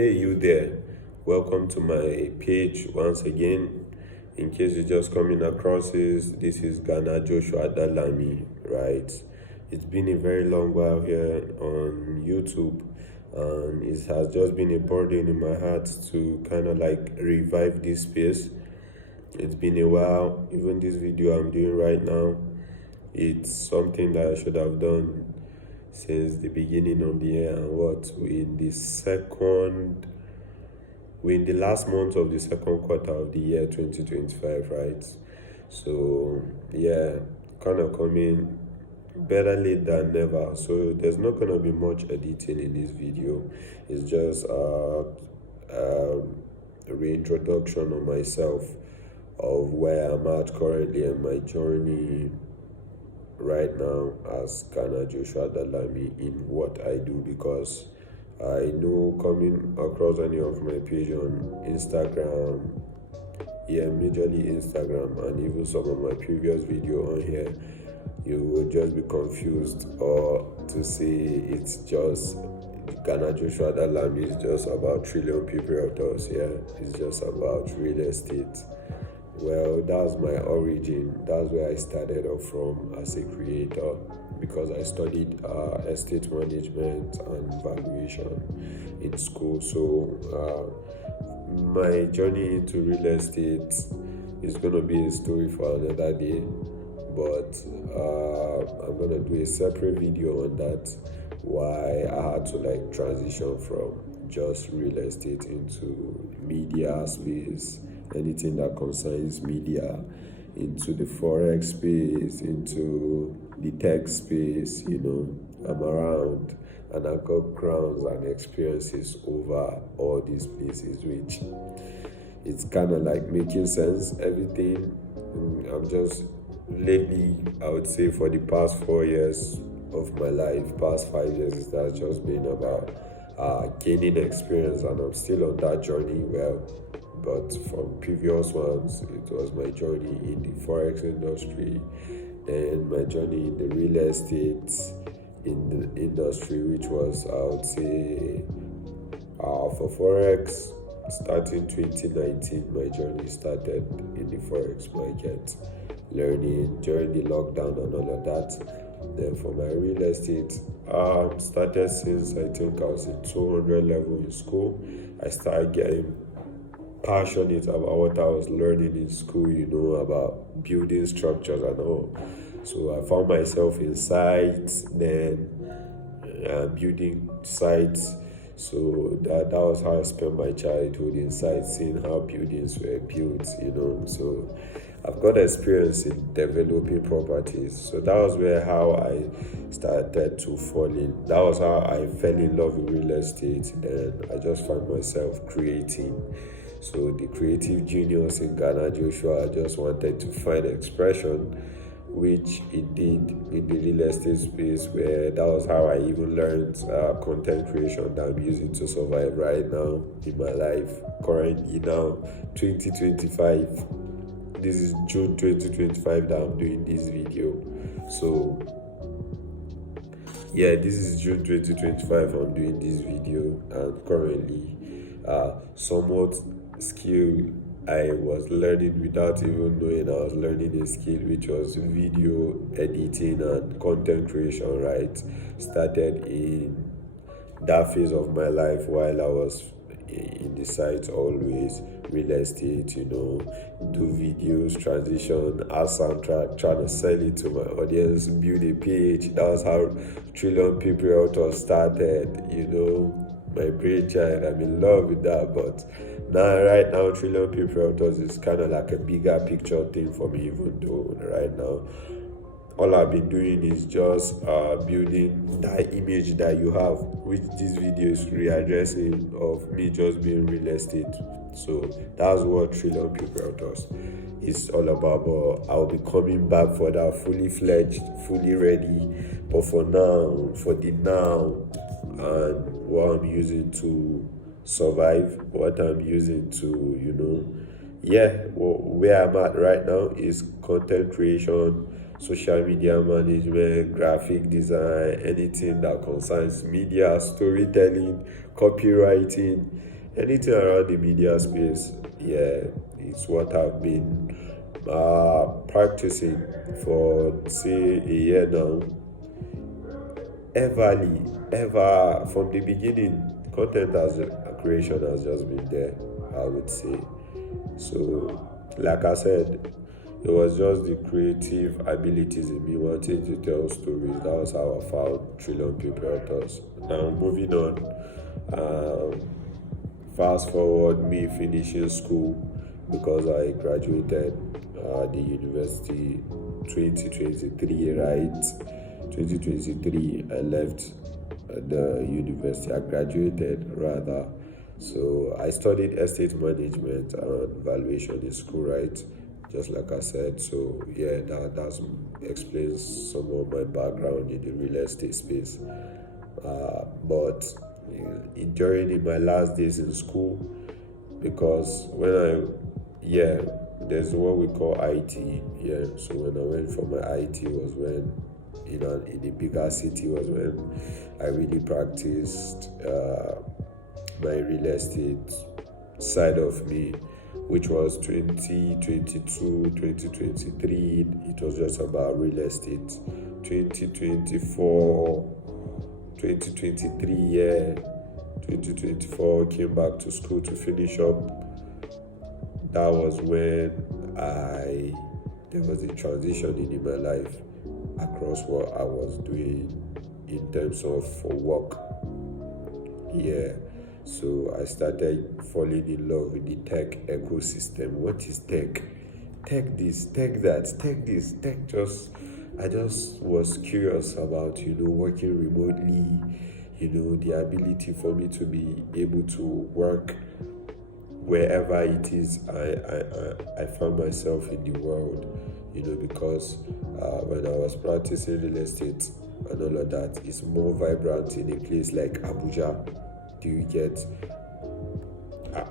Hey, you there. Welcome to my page once again. In case you're just coming across this is Ghana Joshua Dalami, right? It's been a very long while here on YouTube, and it has just been a burden in my heart to kind of like revive this space. It's been a while. Even this video I'm doing right now, it's something that I should have done since the beginning of the year. And we're in the last month of the second quarter of the year 2025, right? So yeah, kind of coming better late than never. So there's not gonna be much editing in this video. It's just a reintroduction of myself, of where I'm at currently and my journey right now as Ghana Joshua Dalami in what I do, because I know coming across any of my page on Instagram, yeah, majorly Instagram, and even some of my previous video on here, you will just be confused, or to say it's just Ghana Joshua Dalami is just about trillion people realtors. Yeah, it's just about real estate. Well, that's my origin. That's where I started off from as a creator, because I studied estate management and valuation in school. So my journey into real estate is going to be a story for another day, but I'm going to do a separate video on that, why I had to like transition from just real estate into media space, anything that concerns media, into the forex space, into the tech space. I'm around and I've got grounds and experiences over all these places, which it's kind of like making sense. Everything I'm just lately, I would say for the past 4 years of my life, past 5 years, it has just been about gaining experience, and I'm still on that journey. Well, but from previous ones, it was my journey in the forex industry, then my journey in the real estate in the industry, which was, I would say, for forex, starting 2019, my journey started in the forex market, learning during the lockdown and all of that. Then for my real estate, started since I think I was in 200 level in school. I started getting passionate about what I was learning in school, about building structures and all. So I found myself in sites, then building sites. So that was how I spent my childhood, in sites, seeing how buildings were built. So I've got experience in developing properties. So that was how I started to fall in. That was how I fell in love with real estate. Then I just found myself creating. So the creative genius in Ghana Joshua just wanted to find expression, which it did in the real estate space, where that was how I even learned content creation that I'm using to survive right now in my life. Currently now, 2025. This is June 2025 that I'm doing this video. So yeah, this is June 2025 I'm doing this video, and currently somewhat skill I was learning without even knowing I was learning a skill, which was video editing and content creation, right? Started in that phase of my life while I was in the site, always real estate, do videos, transition, add soundtrack, trying to sell it to my audience, build a page. That was how Trillion People Realtor started, my brainchild. I'm in love with that. But right now, Trillion People Realtors is kind of like a bigger picture thing for me, even though right now all I've been doing is just building that image that you have, which this video is readdressing, of me just being real estate. So that's what Trillion People Realtors is all about. But I'll be coming back for that fully fledged, fully ready. But for now, and what I'm using to survive, what I'm using to, where I'm at right now is content creation, social media management, graphic design, anything that concerns media, storytelling, copywriting, anything around the media space, yeah, it's what I've been practicing for say a year now. Everly, ever from the beginning, content as creation has just been there, I would say. So, like I said, it was just the creative abilities in me wanting to tell stories. That was how I found Trillion People Authors. Now, moving on, um, fast forward me finishing school because I graduated the university 2023, right? 2023, I left the university. I graduated rather. So I studied estate management and valuation in school, right? Just like I said. So yeah, that explains some of my background in the real estate space. But during in my last days in school, because when yeah, there's what we call IT. Yeah, so when I went for my IT was when in a bigger city was when I really practiced my real estate side of me, which was 2022, 2023. It was just about real estate. 2024, 2023, yeah, 2024 came back to school to finish up. That was when I there was a transition in my life across what I was doing in terms of for work. Yeah. So I started falling in love with the tech ecosystem. What is tech? Tech this, tech that, tech this, tech just I just was curious about, working remotely, the ability for me to be able to work wherever it is I found myself in the world, because when I was practicing real estate and all of that, it's more vibrant in a place like Abuja. Do you get?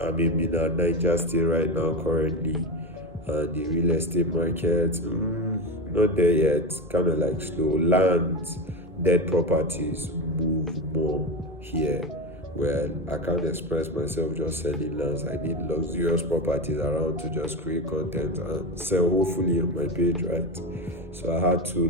I'm in Mina, Niger State right now currently, and the real estate market, not there yet, kind of like slow. Land, dead properties move more here. Well, I can't express myself just selling lands. I need luxurious properties around to just create content and sell hopefully on my page, right? So I had to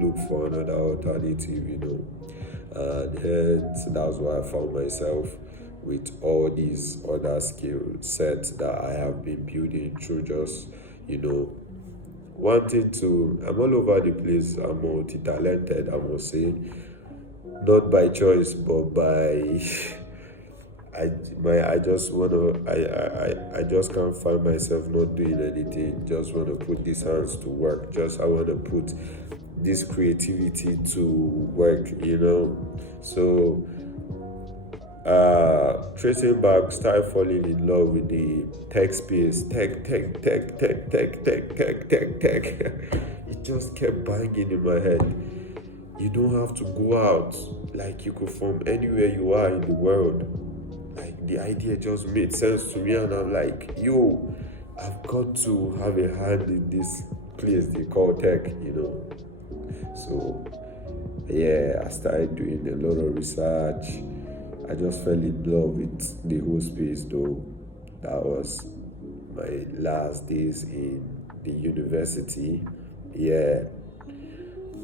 look for another alternative, and hence that's why I found myself with all these other skill sets that I have been building through just, wanting to. I'm all over the place. I'm multi-talented, I must say, not by choice, but by I just wanna I just can't find myself not doing anything. Just wanna put these hands to work. Just I wanna put this creativity to work, So tracing back, start falling in love with the tech space. Tech. It just kept banging in my head. You don't have to go out. You could from anywhere you are in the world. The idea just made sense to me, and I'm like, yo, I've got to have a hand in this place they call tech, So yeah, I started doing a lot of research. I just fell in love with the whole space though. That was my last days in the university. Yeah,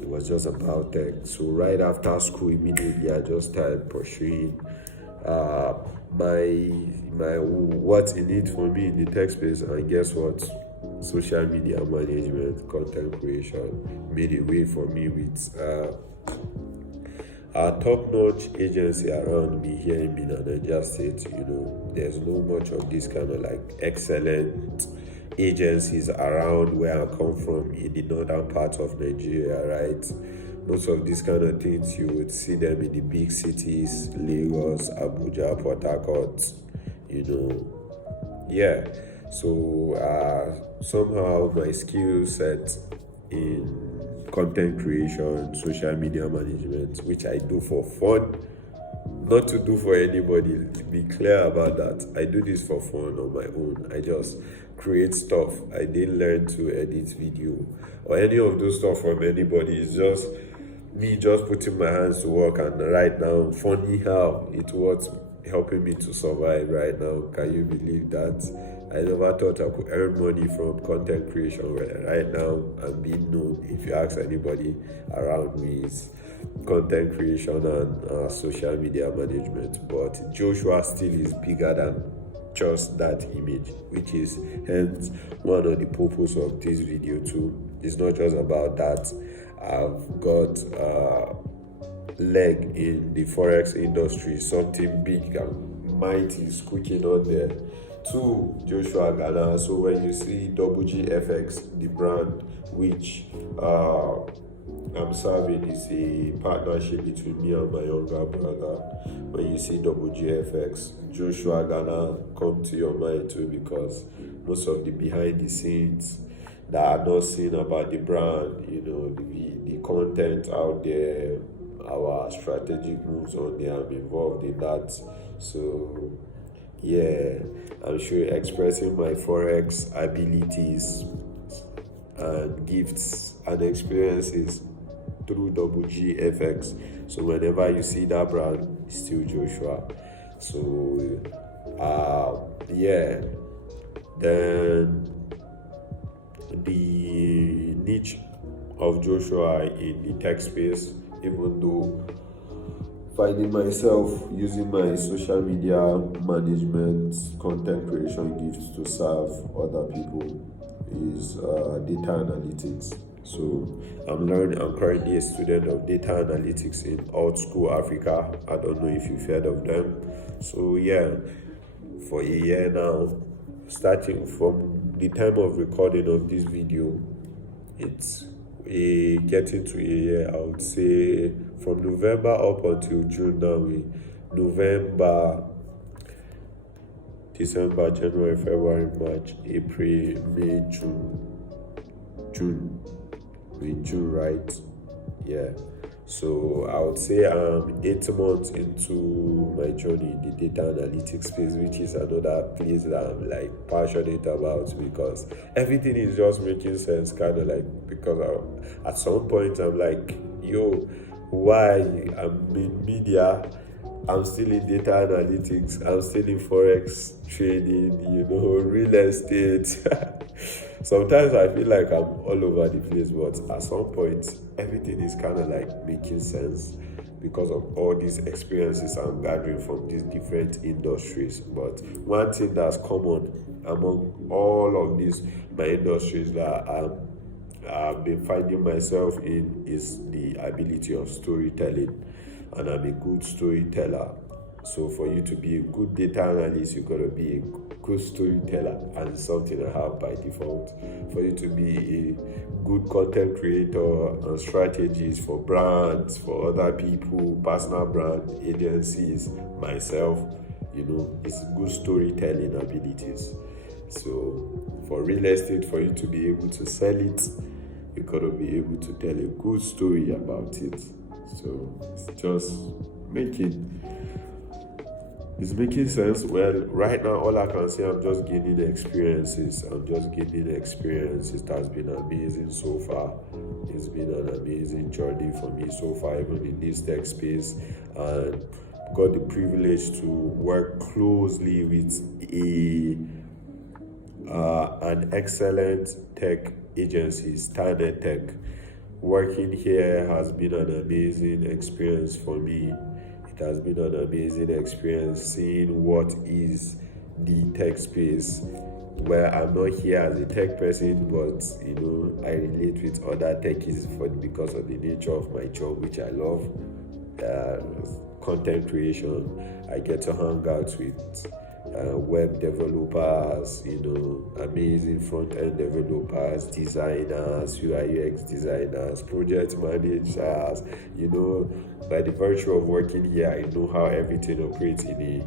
it was just about tech. So right after school, immediately I just started pursuing my what's in it for me in the tech space, and guess what? Social media management, content creation made a way for me with a top-notch agency around me here in Mina, Niger State. There's no much of this kind of excellent agencies around where I come from in the northern part of Nigeria, right? Most of these kind of things you would see them in the big cities, Lagos, Abuja, Port Harcourt, Yeah. So somehow my skill set in content creation, social media management, which I do for fun, not to do for anybody. Be clear about that. I do this for fun on my own. I just create stuff. I didn't learn to edit video or any of those stuff from anybody. It's just me just putting my hands to work, and right now, funny how it works. helping me to survive right now. Can you believe that? I never thought I could earn money from content creation. Right now, I'm being known. If you ask anybody around me, it's content creation and social media management. But Joshua still is bigger than just that image, which is hence one of the purpose of this video too. It's not just about that. I've got leg in the forex industry, something big and mighty is cooking on there. Two, Joshua Ghana. So when you see WGFX, the brand which I'm serving, is a partnership between me and my younger brother. When you see WGFX, Joshua Ghana come to your mind too, because most of the behind the scenes that are not seen about the brand, the content out there, our strategic moves on there, I'm involved in that. So yeah, I'm sure expressing my forex abilities and gifts and experiences through WGFX. So whenever you see that brand, it's still Joshua. So yeah, then the niche of Joshua in the tech space, even though finding myself using my social media management, content creation gifts to serve other people, is data analytics. So I'm currently a student of data analytics in Old School Africa. I don't know if you've heard of them. So yeah, for a year now, starting from the time of recording of this video, it's getting to a year. I would say from November up until June now. November, December, January, February, March, April, May, June. June, right? Yeah. So I would say I'm 8 months into my journey in the data analytics space, which is another place that I'm like passionate about, because everything is just making sense, kind of like, because at some point I'm like, yo, why I'm in media, I'm still in data analytics, I'm still in forex trading, real estate. Sometimes I feel like I'm all over the place, but at some point, everything is kind of like making sense because of all these experiences I'm gathering from these different industries. But one thing that's common among all of these my industries that I've been finding myself in is the ability of storytelling, and I'm a good storyteller. So for you to be a good data analyst, you gotta be a good storyteller, and it's something I have by default. For you to be a good content creator and strategies for brands, for other people, personal brand agencies, myself, it's good storytelling abilities. So for real estate, for you to be able to sell it, you gotta be able to tell a good story about it. So it's just it's making sense. Well, right now, all I can say, I'm just gaining experiences. It has been amazing so far. It's been an amazing journey for me so far, even in this tech space. And got the privilege to work closely with an excellent tech agency, Starnet Tech. Working here has been an amazing experience for me. It has been an amazing experience seeing what is the tech space, where I'm not here as a tech person, but I relate with other techies because of the nature of my job, which I love. Content creation. I get to hang out with web developers, amazing front-end developers, designers, UI UX designers, project managers. By the virtue of working here, I know how everything operates in a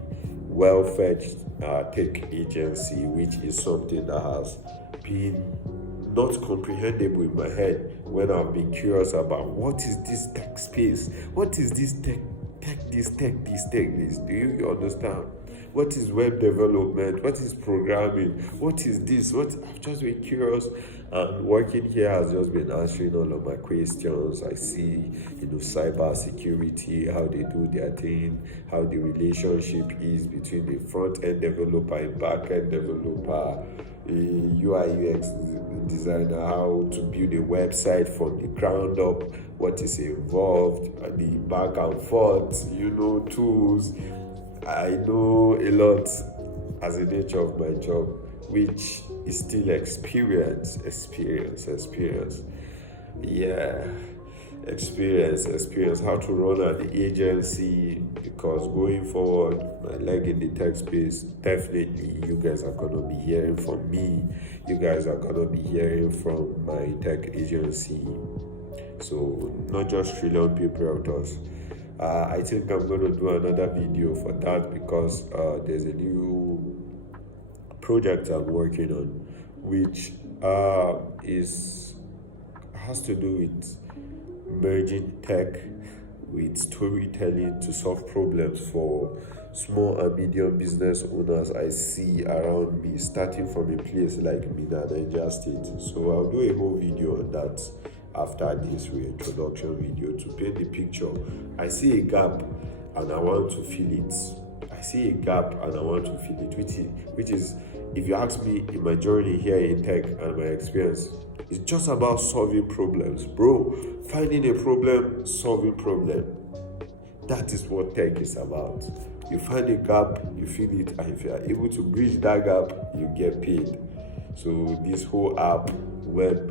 well-fledged tech agency, which is something that has been not comprehensible in my head when I've been curious about what is this tech space, what is this tech. Do you understand? what is web development, what is programming, what is this, what. I've just been curious, and working here has just been answering all of my questions. I see, cyber security, how they do their thing, how the relationship is between the front-end developer and back-end developer, a UI UX designer, how to build a website from the ground up, what is involved, the back and forth, tools. I know a lot as a nature of my job, which is still experience. Yeah, experience how to run an agency, because going forward, my leg in the tech space, definitely you guys are going to be hearing from me. You guys are going to be hearing from my tech agency. So not just Trillion People Realtors. I think I'm going to do another video for that, because there's a new project I'm working on, which has to do with merging tech with storytelling to solve problems for small and medium business owners I see around me, starting from a place like Mina, Niger State. So I'll do a whole video on that after this reintroduction video to paint the picture. I see a gap and I want to fill it. Which is, if you ask me, in my journey here in tech and my experience, it's just about solving problems, bro. Finding a problem, solving problem. That is what tech is about. You find a gap, you fill it, and if you are able to bridge that gap, you get paid. So this whole app,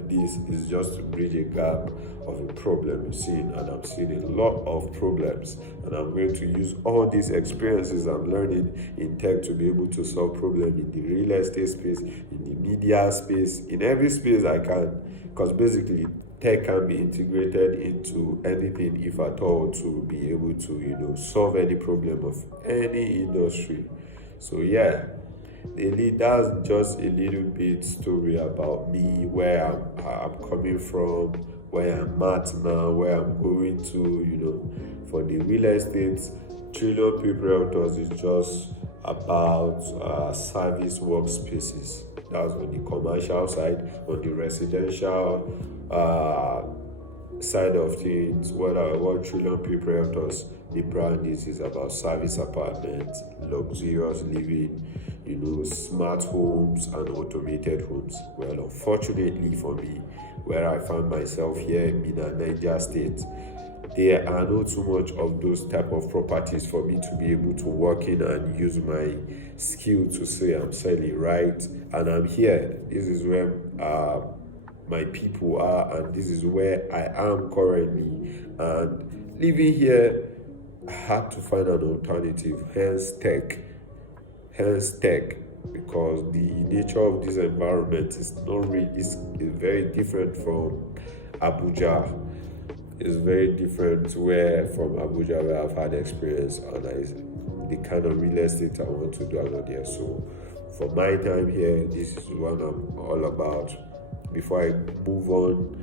this is just to bridge a gap of a problem you're seeing, and I'm seeing a lot of problems, and I'm going to use all these experiences I'm learning in tech to be able to solve problems in the real estate space, in the media space, in every space I can, because basically tech can be integrated into anything, if at all, to be able to solve any problem of any industry. So yeah, that's just a little bit story about me, where I'm coming from, where I'm at now, where I'm going to. For the real estate, Trillion People Realtors is just about service workspaces. That's on the commercial side. On the residential side of things, what Trillion People Realtors, the brand is about service apartments, luxurious living, smart homes and automated homes. Well, unfortunately for me, where I find myself here in Mina, Niger State, there are not too much of those type of properties for me to be able to work in and use my skill to say I'm selling, right? And I'm here. This is where my people are, and this is where I am currently. And living here, I had to find an alternative, hence tech, because the nature of this environment is very different from Abuja. It's very different from Abuja, where I've had experience, and the kind of real estate I want to do out there. So for my time here, this is what I'm all about. Before I move on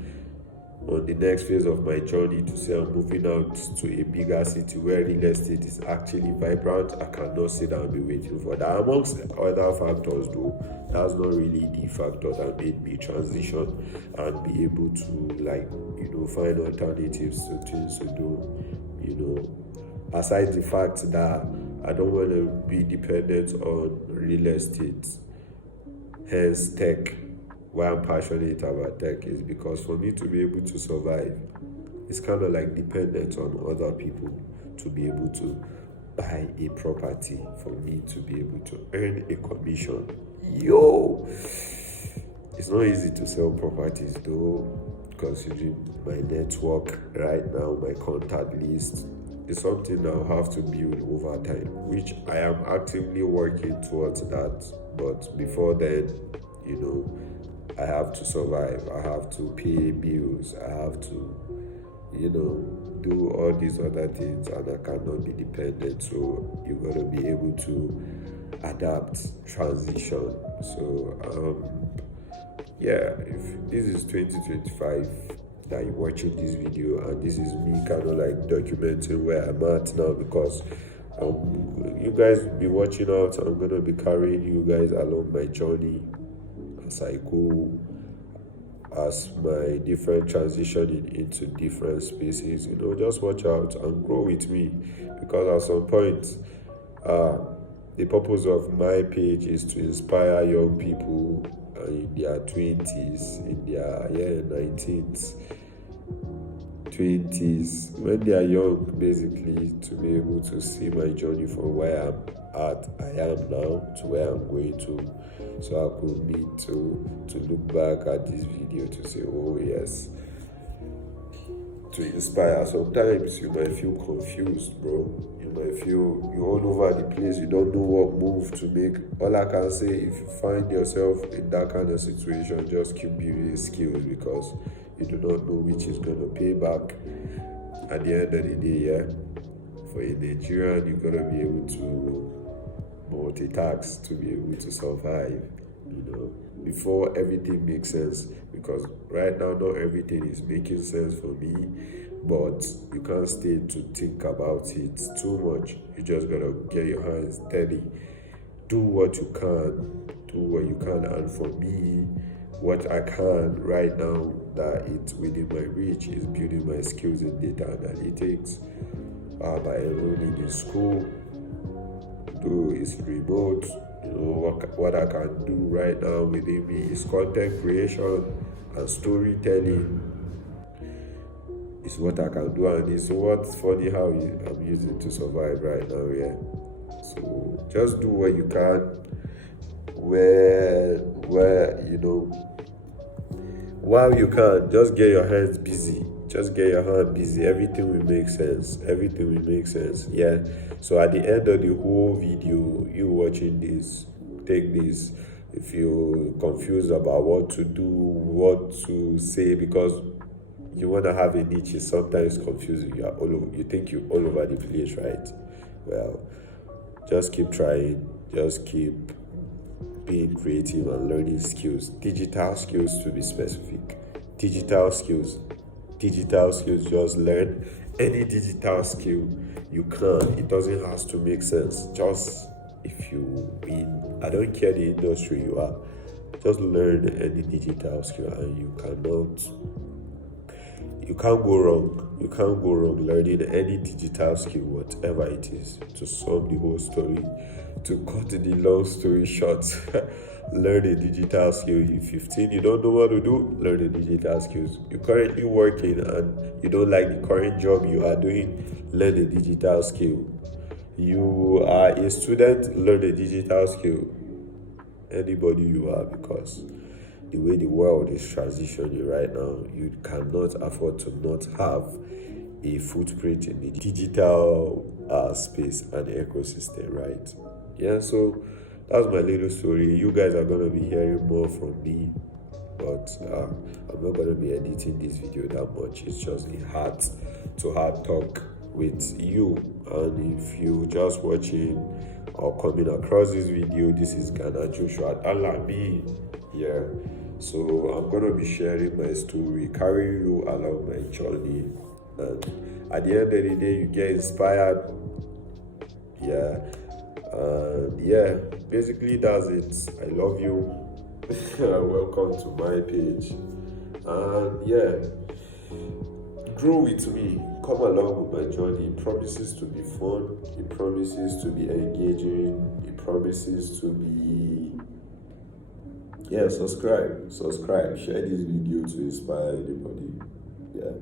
the next phase of my journey, to say I'm moving out to a bigger city where real estate is actually vibrant, I cannot sit down and be waiting for that. Amongst other factors though, that's not really the factor that made me transition and be able to find alternatives to things to do. Aside the fact that I don't want to be dependent on real estate, hence tech. Why I'm passionate about tech is because for me to be able to survive, it's kind of like dependent on other people to be able to buy a property, for me to be able to earn a commission. It's not easy to sell properties though, considering my network right now, my contact list. It's something I'll have to build over time, which I am actively working towards that. But before then, I have to survive. I have to pay bills. I have to, do all these other things, and I cannot be dependent. So you got to be able to adapt, transition. So, if this is 2025 that you're watching this video, and this is me kind of like documenting where I'm at now, because You guys be watching out. I'm gonna be carrying you guys along my journey as I go, as my different transitioning into different spaces. Just watch out and grow with me, because at some point, uh, the purpose of my page is to inspire young people in their 20s, in their 19th, 20s, when they are young, basically, to be able to see my journey from where I am now to where I'm going to, so I could need to look back at this video to say, oh yes, to inspire. Sometimes you might feel confused, bro. You might feel you're all over the place. You don't know what move to make. All I can say, if you find yourself in that kind of situation, just keep building skills, because you do not know which is going to pay back at the end of the day. Yeah, for a Nigerian, you gotta be able to multitask to be able to survive. Before everything makes sense, because right now not everything is making sense for me, but you can't stay to think about it too much. You just gotta get your hands steady, do what you can, and for me, what I can right now that it's within my reach is building my skills in data analytics by enrolling in school. Though it's remote, what I can do right now within me is content creation and storytelling. Is what I can do, and it's what's funny how I'm using to survive right now. Yeah, so just do what you can, where while you can. Just get your hands busy. Everything will make sense. Yeah. So at the end of the whole video, you watching this, take this. If you're confused about what to do, what to say, because you want to have a niche, is sometimes confusing. You think you're all over the place, right? Well, just keep trying. Just keep being creative and learning skills. Digital skills, to be specific. Digital skills. Just learn any digital skill you can. It doesn't have to make sense. Just if I don't care the industry you are, just learn any digital skill, and you can't go wrong. You can't go wrong learning any digital skill, whatever it is. To sum the whole story, to cut the long story short, learn a digital skill. You're 15, you don't know what to do, learn a digital skills. You're currently working and you don't like the current job you are doing, learn a digital skill. You are a student, learn a digital skill. Anybody you are, because the way the world is transitioning right now, you cannot afford to not have a footprint in the digital space and ecosystem, right? Yeah, so that's my little story. You guys are going to be hearing more from me, but I'm not going to be editing this video that much. It's just a heart-to-heart talk with you. And if you just watching or coming across this video, this is Ghana Joshua Alami. Yeah, so I'm going to be sharing my story, carrying you along my journey. And at the end of the day, you get inspired. Yeah. Yeah, basically that's it. I love you. Welcome to my page. And yeah, grow with me. Come along with my journey. It promises to be fun. It promises to be engaging. It promises to be... Yeah, subscribe. Share this video to inspire anybody. Yeah.